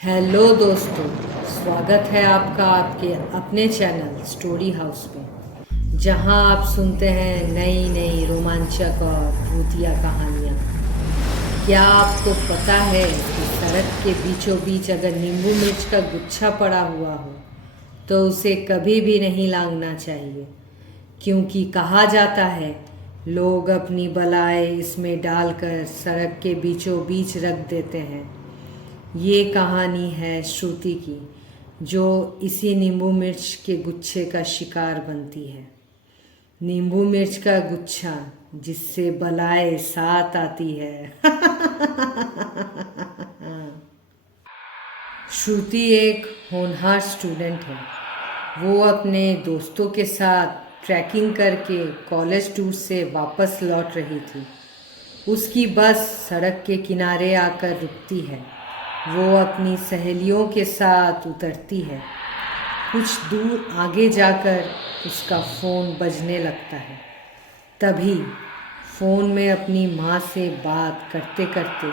Hello दोस्तों, स्वागत है आपका आपके अपने चैनल स्टोरी हाउस में, जहां आप सुनते हैं नई नई रोमांचक और भूतिया कहानियाँ। क्या आपको पता है कि सड़क के बीचों बीच अगर नींबू मिर्च का गुच्छा पड़ा हुआ हो तो उसे कभी भी नहीं लांघना चाहिए, क्योंकि कहा जाता है लोग अपनी बलाएं इसमें डालकर सड़क के बीचों बीच रख देते हैं। ये कहानी है श्रुति की, जो इसी नींबू मिर्च के गुच्छे का शिकार बनती है। नींबू मिर्च का गुच्छा जिससे बलाएं साथ आती है। श्रुति एक होनहार स्टूडेंट है। वो अपने दोस्तों के साथ ट्रैकिंग करके कॉलेज टूर से वापस लौट रही थी। उसकी बस सड़क के किनारे आकर रुकती है। वो अपनी सहेलियों के साथ उतरती है। कुछ दूर आगे जाकर उसका फ़ोन बजने लगता है। तभी फ़ोन में अपनी माँ से बात करते करते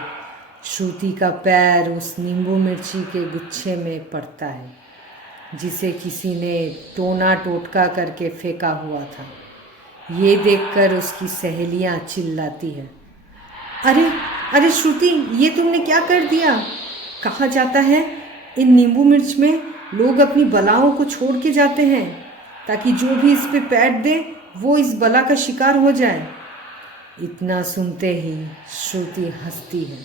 श्रुति का पैर उस नींबू मिर्ची के गुच्छे में पड़ता है, जिसे किसी ने टोना टोटका करके फेंका हुआ था। ये देखकर उसकी सहेलियाँ चिल्लाती है, अरे अरे श्रुति, ये तुमने क्या कर दिया? कहा जाता है इन नींबू मिर्च में लोग अपनी बलाओं को छोड़ के जाते हैं, ताकि जो भी इस पे पैर दे वो इस बला का शिकार हो जाए। इतना सुनते ही श्रुति हंसती है।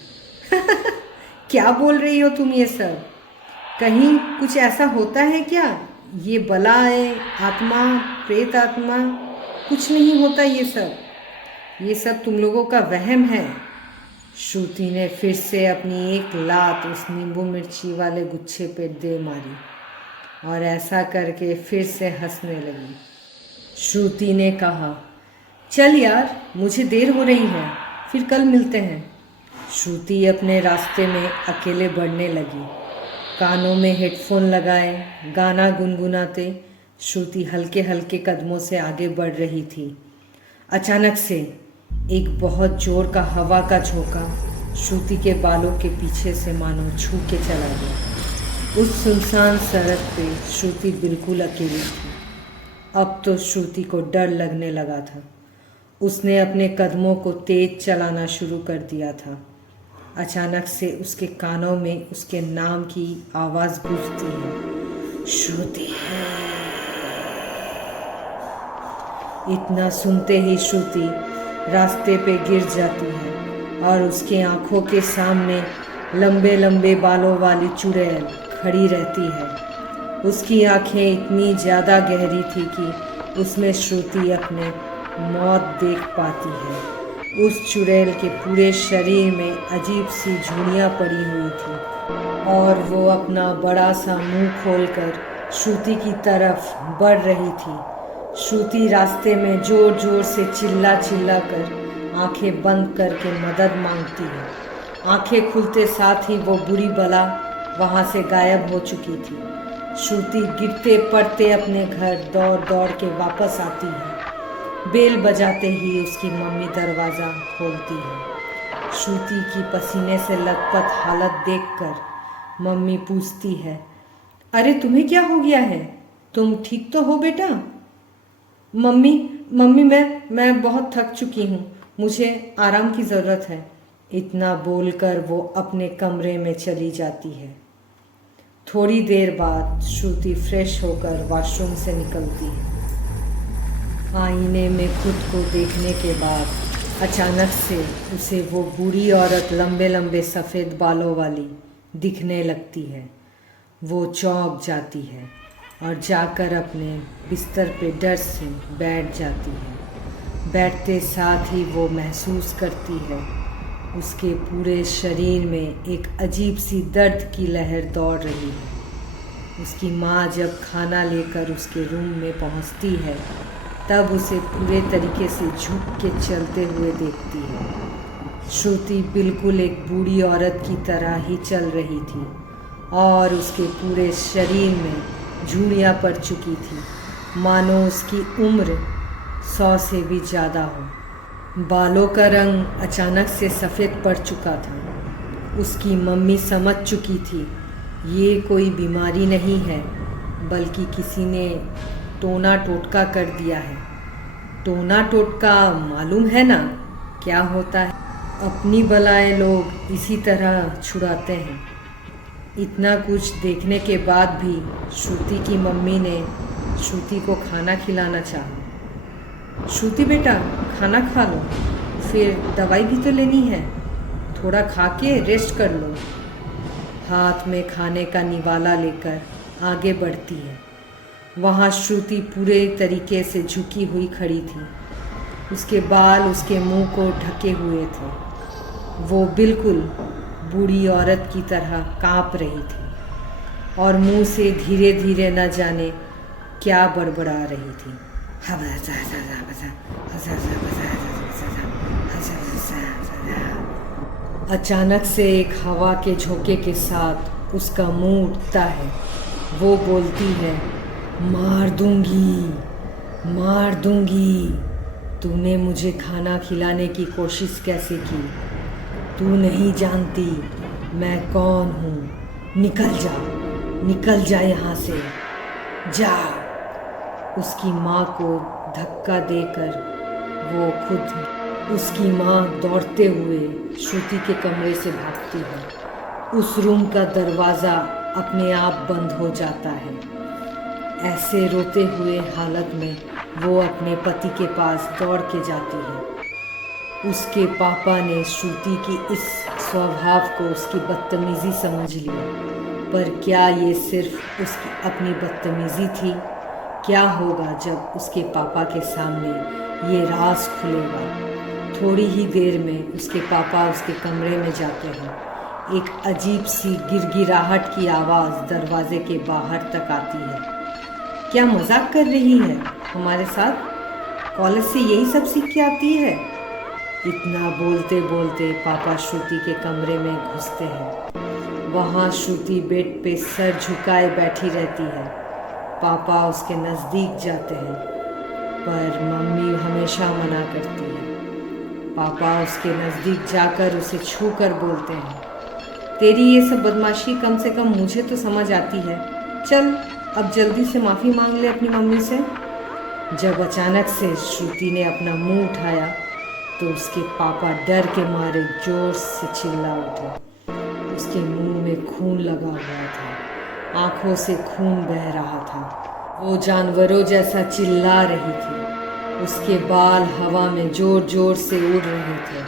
क्या बोल रही हो तुम ये सब? कहीं कुछ ऐसा होता है क्या? ये बला है, आत्मा, प्रेत आत्मा, कुछ नहीं होता। ये सब तुम लोगों का वहम है। श्रुति ने फिर से अपनी एक लात उस नींबू मिर्ची वाले गुच्छे पे दे मारी और ऐसा करके फिर से हंसने लगी। श्रुति ने कहा, चल यार, मुझे देर हो रही है, फिर कल मिलते हैं। श्रुति अपने रास्ते में अकेले बढ़ने लगी। कानों में हेडफोन लगाए गाना गुनगुनाते श्रुति हल्के हल्के कदमों से आगे बढ़ रही थी। अचानक से एक बहुत जोर का हवा का झोंका श्रुति के बालों के पीछे से मानो छू के चला गया। उस सुनसान सड़क पे श्रुति बिल्कुल अकेली थी। अब तो श्रुति को डर लगने लगा था। उसने अपने कदमों को तेज चलाना शुरू कर दिया था। अचानक से उसके कानों में उसके नाम की आवाज़ गूंजती है, श्रुति है। इतना सुनते ही श्रुति रास्ते पे गिर जाती है और उसकी आंखों के सामने लंबे लंबे बालों वाली चुड़ैल खड़ी रहती है। उसकी आंखें इतनी ज़्यादा गहरी थी कि उसमें श्रुति अपने मौत देख पाती है। उस चुड़ैल के पूरे शरीर में अजीब सी झुर्रियाँ पड़ी हुई थी और वो अपना बड़ा सा मुंह खोलकर श्रुति की तरफ बढ़ रही थी। श्रुति रास्ते में जोर जोर से चिल्ला चिल्ला कर आंखें बंद करके मदद मांगती है। आंखें खुलते साथ ही वो बुरी बला वहाँ से गायब हो चुकी थी। श्रुति गिरते पड़ते अपने घर दौड़ दौड़ के वापस आती है। बेल बजाते ही उसकी मम्मी दरवाज़ा खोलती है। श्रुति की पसीने से लथपथ हालत देखकर मम्मी पूछती है, अरे तुम्हें क्या हो गया है? तुम ठीक तो हो बेटा? मम्मी मैं बहुत थक चुकी हूँ, मुझे आराम की ज़रूरत है। इतना बोलकर वो अपने कमरे में चली जाती है। थोड़ी देर बाद श्रुति फ्रेश होकर वॉशरूम से निकलती है। आईने में खुद को देखने के बाद अचानक से उसे वो बूढ़ी औरत लंबे लंबे सफ़ेद बालों वाली दिखने लगती है। वो चौंक जाती है और जाकर अपने बिस्तर पे डर से बैठ जाती है। बैठते साथ ही वो महसूस करती है उसके पूरे शरीर में एक अजीब सी दर्द की लहर दौड़ रही है। उसकी माँ जब खाना लेकर उसके रूम में पहुँचती है तब उसे पूरे तरीके से झुक के चलते हुए देखती है। श्रुति बिल्कुल एक बूढ़ी औरत की तरह ही चल रही थी और उसके पूरे शरीर में झुर्रियाँ पड़ चुकी थी, मानो उसकी उम्र 100 से भी ज़्यादा हो। बालों का रंग अचानक से सफ़ेद पड़ चुका था। उसकी मम्मी समझ चुकी थी ये कोई बीमारी नहीं है, बल्कि किसी ने टोना टोटका कर दिया है। टोना टोटका मालूम है ना क्या होता है? अपनी बलाएं लोग इसी तरह छुड़ाते हैं। इतना कुछ देखने के बाद भी श्रुति की मम्मी ने श्रुति को खाना खिलाना चाहा। श्रुति बेटा, खाना खा लो, फिर दवाई भी तो लेनी है, थोड़ा खा के रेस्ट कर लो। हाथ में खाने का निवाला लेकर आगे बढ़ती है। वहाँ श्रुति पूरे तरीके से झुकी हुई खड़ी थी। उसके बाल उसके मुंह को ढके हुए थे। वो बिल्कुल बूढ़ी औरत की तरह काँप रही थी और मुंह से धीरे धीरे न जाने क्या बड़बड़ा रही थी। अचानक से एक हवा के झोंके के साथ उसका मुंह उठता है। वो बोलती है, मार दूंगी, मार दूंगी। तूने मुझे खाना खिलाने की कोशिश कैसे की? तू नहीं जानती मैं कौन हूँ। निकल जा, निकल जा यहाँ से, जा। उसकी माँ को धक्का देकर वो खुद उसकी माँ दौड़ते हुए श्रुति के कमरे से भागती है। उस रूम का दरवाज़ा अपने आप बंद हो जाता है। ऐसे रोते हुए हालत में वो अपने पति के पास दौड़ के जाती है। उसके पापा ने श्रुति की इस स्वभाव को उसकी बदतमीज़ी समझ लिया, पर क्या ये सिर्फ उसकी अपनी बदतमीज़ी थी? क्या होगा जब उसके पापा के सामने ये राज खुलेगा? थोड़ी ही देर में उसके पापा उसके कमरे में जाते हैं। एक अजीब सी गिरगिराहट की आवाज़ दरवाजे के बाहर तक आती है। क्या मजाक कर रही है हमारे साथ? कॉलेज से यही सब सीख के आती है? इतना बोलते बोलते पापा श्रुति के कमरे में घुसते हैं। वहाँ श्रुति बेड पे सर झुकाए बैठी रहती है। पापा उसके नज़दीक जाते हैं, पर मम्मी हमेशा मना करती है। पापा उसके नज़दीक जाकर उसे छू कर बोलते हैं, तेरी ये सब बदमाशी कम से कम मुझे तो समझ आती है। चल अब जल्दी से माफ़ी मांग ले अपनी मम्मी से। जब अचानक से श्रुति ने अपना मुंह उठाया तो उसके पापा डर के मारे जोर से चिल्ला उठे। उसके मुंह में खून लगा हुआ था, आंखों से खून बह रहा था। वो जानवरों जैसा चिल्ला रही थी। उसके बाल हवा में जोर जोर से उड़ रहे थे।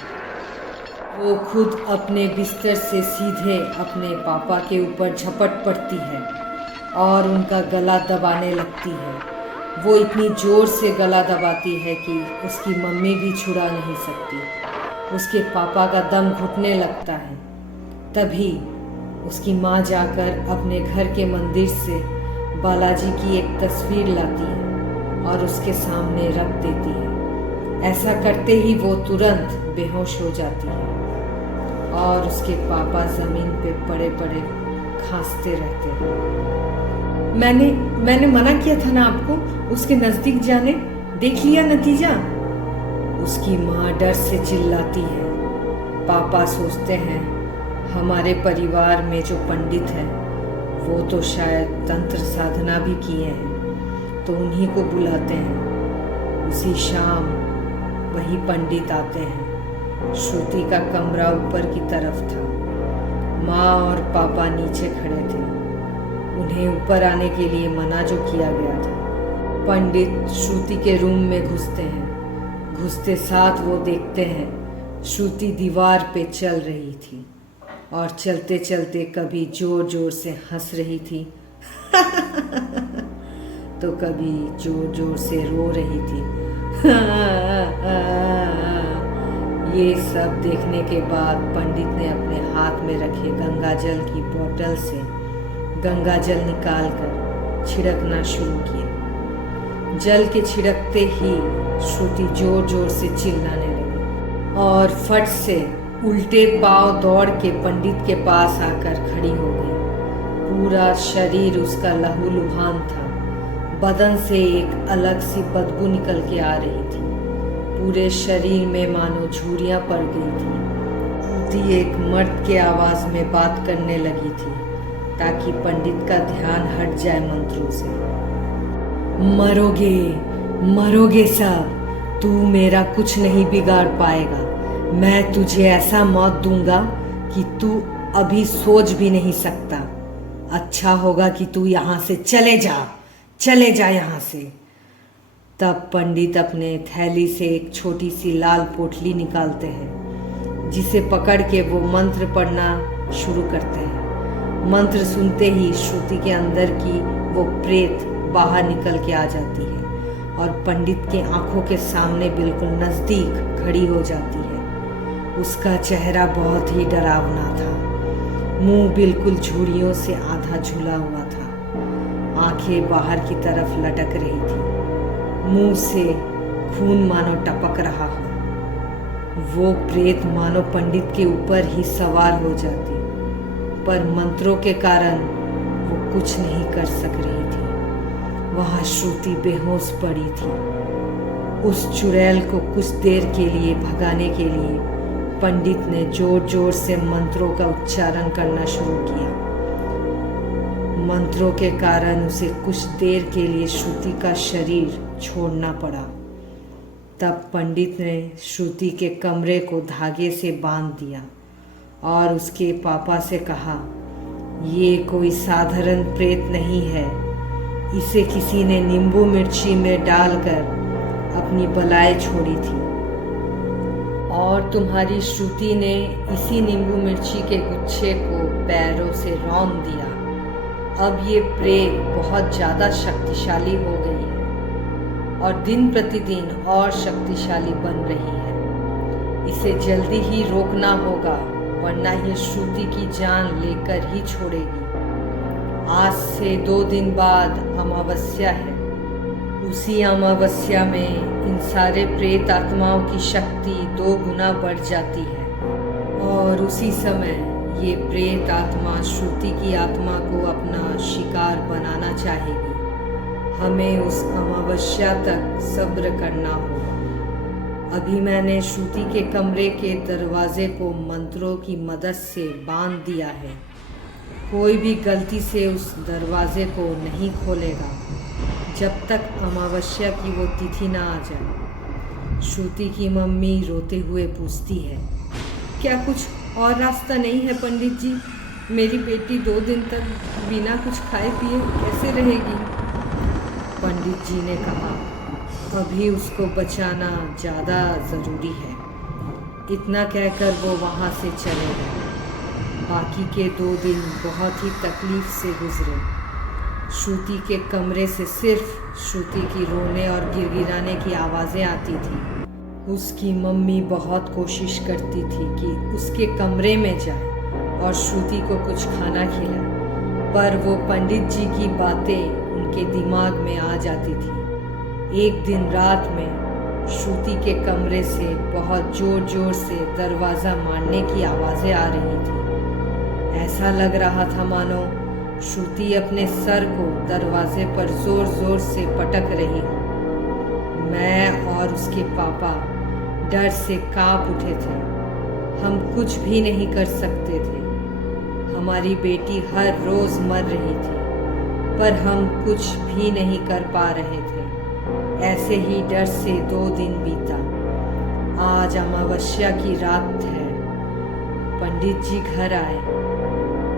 वो खुद अपने बिस्तर से सीधे अपने पापा के ऊपर झपट पड़ती है और उनका गला दबाने लगती है। वो इतनी ज़ोर से गला दबाती है कि उसकी मम्मी भी छुड़ा नहीं सकती। उसके पापा का दम घुटने लगता है। तभी उसकी माँ जाकर अपने घर के मंदिर से बालाजी की एक तस्वीर लाती है और उसके सामने रख देती है। ऐसा करते ही वो तुरंत बेहोश हो जाती है और उसके पापा ज़मीन पे पड़े पड़े खांसते रहते हैं। मैंने मना किया था ना आपको उसके नज़दीक जाने, देख लिया नतीजा। उसकी माँ डर से चिल्लाती है। पापा सोचते हैं हमारे परिवार में जो पंडित है वो तो शायद तंत्र साधना भी किए हैं, तो उन्हीं को बुलाते हैं। उसी शाम वही पंडित आते हैं। श्रुति का कमरा ऊपर की तरफ था। माँ और पापा नीचे खड़े थे। उन्हें ऊपर आने के लिए मना जो किया गया था। पंडित श्रुति के रूम में घुसते हैं। घुसते साथ वो देखते हैं श्रुति दीवार पे चल रही थी और चलते चलते कभी जोर जोर से हंस रही थी तो कभी जोर जोर से रो रही थी। ये सब देखने के बाद पंडित ने अपने हाथ में रखे गंगाजल की बोतल से गंगाजल निकालकर छिड़कना शुरू किया। जल के छिड़कते ही श्रुति जोर जोर से चिल्लाने लगी और फट से उल्टे पांव दौड़ के पंडित के पास आकर खड़ी हो गई। पूरा शरीर उसका लहूलुहान था। बदन से एक अलग सी बदबू निकल के आ रही थी। पूरे शरीर में मानो झुर्रियाँ पड़ गई थी। श्रुति एक मर्द के आवाज़ में बात करने लगी थी। ताकि पंडित का ध्यान हट जाए मंत्रों से। मरोगे मरोगे सब, तू मेरा कुछ नहीं बिगाड़ पाएगा। मैं तुझे ऐसा मौत दूंगा कि तू अभी सोच भी नहीं सकता। अच्छा होगा कि तू यहाँ से चले जा यहाँ से। तब पंडित अपने थैली से एक छोटी सी लाल पोटली निकालते हैं, जिसे पकड़ के वो मंत्र पढ़ना शुरू करते हैं। मंत्र सुनते ही श्रुति के अंदर की वो प्रेत बाहर निकल के आ जाती है और पंडित के आंखों के सामने बिल्कुल नज़दीक खड़ी हो जाती है। उसका चेहरा बहुत ही डरावना था। मुंह बिल्कुल झुर्रियों से आधा झुला हुआ था। आंखें बाहर की तरफ लटक रही थी। मुंह से खून मानो टपक रहा हो। वो प्रेत मानो पंडित के ऊपर ही सवार हो जाती, पर मंत्रों के कारण वो कुछ नहीं कर सक रही थी। वहाँ श्रुति बेहोश पड़ी थी। उस चुड़ैल को कुछ देर के लिए भगाने के लिए पंडित ने जोर जोर से मंत्रों का उच्चारण करना शुरू किया। मंत्रों के कारण उसे कुछ देर के लिए श्रुति का शरीर छोड़ना पड़ा। तब पंडित ने श्रुति के कमरे को धागे से बांध दिया और उसके पापा से कहा, ये कोई साधारण प्रेत नहीं है। इसे किसी ने नींबू मिर्ची में डालकर अपनी बलाएं छोड़ी थी और तुम्हारी श्रुति ने इसी नींबू मिर्ची के गुच्छे को पैरों से रौंद दिया। अब ये प्रेत बहुत ज़्यादा शक्तिशाली हो गई है और दिन प्रतिदिन और शक्तिशाली बन रही है। इसे जल्दी ही रोकना होगा, वरना ये श्रुति की जान लेकर ही छोड़ेगी। आज से 2 दिन बाद अमावस्या है। उसी अमावस्या में इन सारे प्रेत आत्माओं की शक्ति 2 गुना बढ़ जाती है और उसी समय ये प्रेत आत्मा श्रुति की आत्मा को अपना शिकार बनाना चाहेगी। हमें उस अमावस्या तक सब्र करना होगा। अभी मैंने श्रुति के कमरे के दरवाजे को मंत्रों की मदद से बांध दिया है। कोई भी गलती से उस दरवाजे को नहीं खोलेगा जब तक अमावस्या की वो तिथि ना आ जाए। श्रुति की मम्मी रोते हुए पूछती है, क्या कुछ और रास्ता नहीं है पंडित जी? मेरी बेटी 2 दिन तक बिना कुछ खाए पिए कैसे रहेगी? पंडित जी ने कहा, अभी उसको बचाना ज़्यादा ज़रूरी है। इतना कहकर वो वहाँ से चले गए। बाकी के 2 दिन बहुत ही तकलीफ से गुजरे। श्रुति के कमरे से सिर्फ श्रुति की रोने और गिड़गिड़ाने की आवाज़ें आती थी। उसकी मम्मी बहुत कोशिश करती थी कि उसके कमरे में जाए और श्रुति को कुछ खाना खिलाए, पर वो पंडित जी की बातें उनके दिमाग में आ जाती थी। एक दिन रात में श्रुति के कमरे से बहुत ज़ोर ज़ोर से दरवाज़ा मारने की आवाज़ें आ रही थी। ऐसा लग रहा था मानो श्रुति अपने सर को दरवाजे पर जोर जोर से पटक रही हो। मैं और उसके पापा डर से कांप उठे थे। हम कुछ भी नहीं कर सकते थे। हमारी बेटी हर रोज़ मर रही थी, पर हम कुछ भी नहीं कर पा रहे थे। ऐसे ही डर से 2 दिन बीता। आज अमावस्या की रात है। पंडित जी घर आए।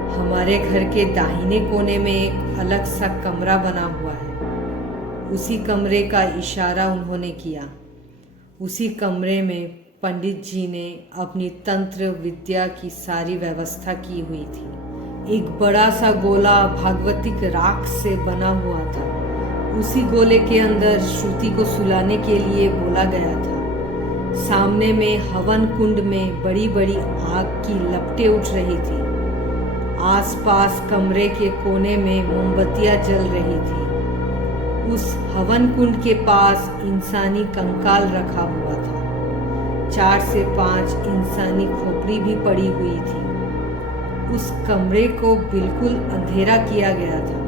हमारे घर के दाहिने कोने में एक अलग सा कमरा बना हुआ है। उसी कमरे का इशारा उन्होंने किया। उसी कमरे में पंडित जी ने अपनी तंत्र विद्या की सारी व्यवस्था की हुई थी। एक बड़ा सा गोला भागवतिक राख से बना हुआ था। उसी गोले के अंदर श्रुति को सुलाने के लिए बोला गया था। सामने में हवन कुंड में बड़ी बड़ी आग की लपटें उठ रही थी। आसपास कमरे के कोने में मोमबत्तियां जल रही थी। उस हवन कुंड के पास इंसानी कंकाल रखा हुआ था। 4 से 5 इंसानी खोपड़ी भी पड़ी हुई थी। उस कमरे को बिल्कुल अंधेरा किया गया था।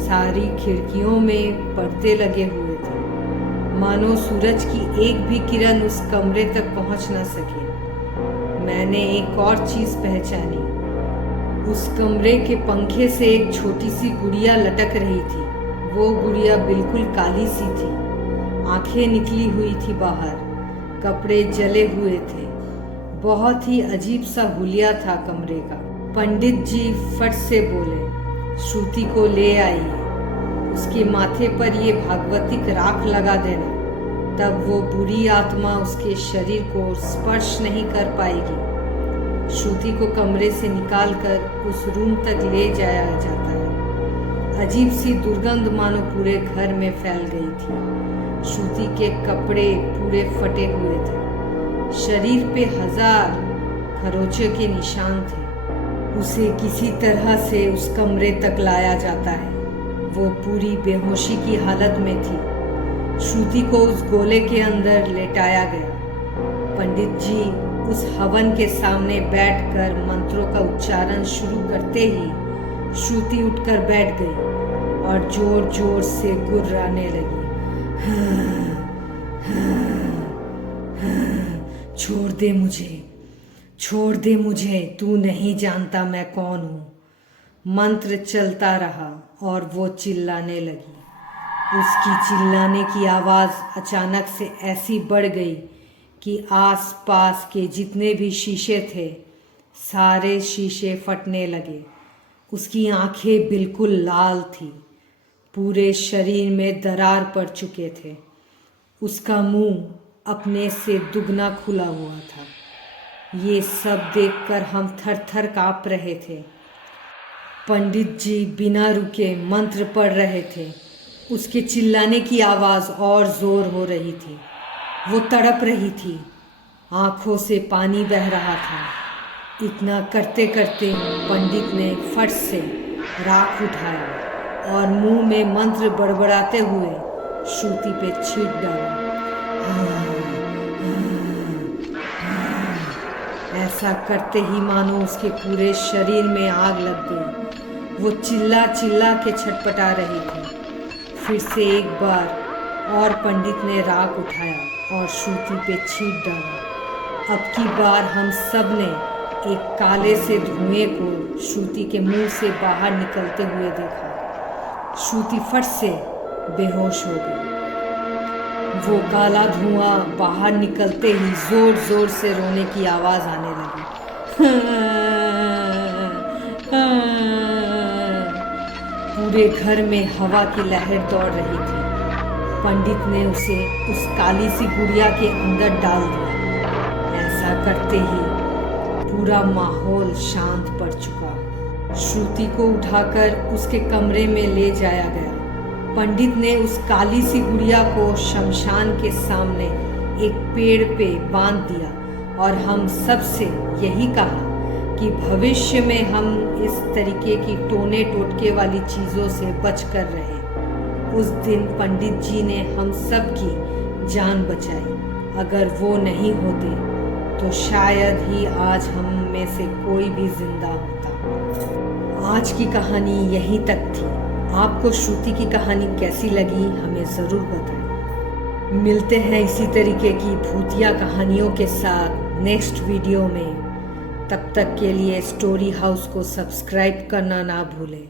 सारी खिड़कियों में पर्दे लगे हुए थे, मानो सूरज की एक भी किरण उस कमरे तक पहुंच न सके। मैंने एक और चीज़ पहचानी। उस कमरे के पंखे से एक छोटी सी गुड़िया लटक रही थी। वो गुड़िया बिल्कुल काली सी थी, आंखें निकली हुई थी बाहर, कपड़े जले हुए थे। बहुत ही अजीब सा हुलिया था कमरे का। पंडित जी फट से बोले, श्रुति को ले आइए, उसके माथे पर ये भागवतिक राख लगा देना, तब वो बुरी आत्मा उसके शरीर को स्पर्श नहीं कर पाएगी। श्रुति को कमरे से निकालकर उस रूम तक ले जाया जाता है। अजीब सी दुर्गंध मानो पूरे घर में फैल गई थी। श्रुति के कपड़े पूरे फटे हुए थे, शरीर पे 1000 खरोंचे के निशान थे। उसे किसी तरह से उस कमरे तक लाया जाता है। वो पूरी बेहोशी की हालत में थी। श्रुति को उस गोले के अंदर लेटाया गया। पंडित जी उस हवन के सामने बैठकर मंत्रों का उच्चारण शुरू करते ही श्रुति उठकर बैठ गई और जोर जोर से गुर्राने लगी। छोड़ दे मुझे, छोड़ दे मुझे, तू नहीं जानता मैं कौन हूँ। मंत्र चलता रहा और वो चिल्लाने लगी। उसकी चिल्लाने की आवाज़ अचानक से ऐसी बढ़ गई कि आस-पास के जितने भी शीशे थे, सारे शीशे फटने लगे। उसकी आंखें बिल्कुल लाल थी, पूरे शरीर में दरार पड़ चुके थे। उसका मुंह अपने से दुगना खुला हुआ था। ये सब देखकर हम थर-थर काँप रहे थे। पंडित जी बिना रुके मंत्र पढ़ रहे थे। उसके चिल्लाने की आवाज़ और ज़ोर हो रही थी। वो तड़प रही थी, आँखों से पानी बह रहा था। इतना करते करते पंडित ने फट से राख उठाया और मुंह में मंत्र बड़बड़ाते हुए श्रुति पे छींट डाला। ऐसा करते ही मानो उसके पूरे शरीर में आग लग गई। वो चिल्ला चिल्ला के छटपटा रही थी। फिर से एक बार और पंडित ने राख उठाया और श्रुति पे छींट डाला। अब की बार हम सब ने एक काले से धुएं को श्रुति के मुंह से बाहर निकलते हुए देखा। श्रुति फट से बेहोश हो गई। वो काला धुआं बाहर निकलते ही जोर जोर से रोने की आवाज़ आने लगी। पूरे घर में हवा की लहर दौड़ रही थी। पंडित ने उसे उस काली सी गुड़िया के अंदर डाल दिया। ऐसा करते ही पूरा माहौल शांत पड़ चुका। श्रुति को उठाकर उसके कमरे में ले जाया गया। पंडित ने उस काली सी गुड़िया को शमशान के सामने एक पेड़ पे बांध दिया और हम सब से यही कहा कि भविष्य में हम इस तरीके की टोने टोटके वाली चीज़ों से बच कर रहें। उस दिन पंडित जी ने हम सब की जान बचाई। अगर वो नहीं होते तो शायद ही आज हम में से कोई भी जिंदा होता। आज की कहानी यहीं तक थी। आपको श्रुति की कहानी कैसी लगी हमें ज़रूर बताएं। मिलते हैं इसी तरीके की भूतिया कहानियों के साथ नेक्स्ट वीडियो में। तब तक के लिए स्टोरी हाउस को सब्सक्राइब करना ना भूलें।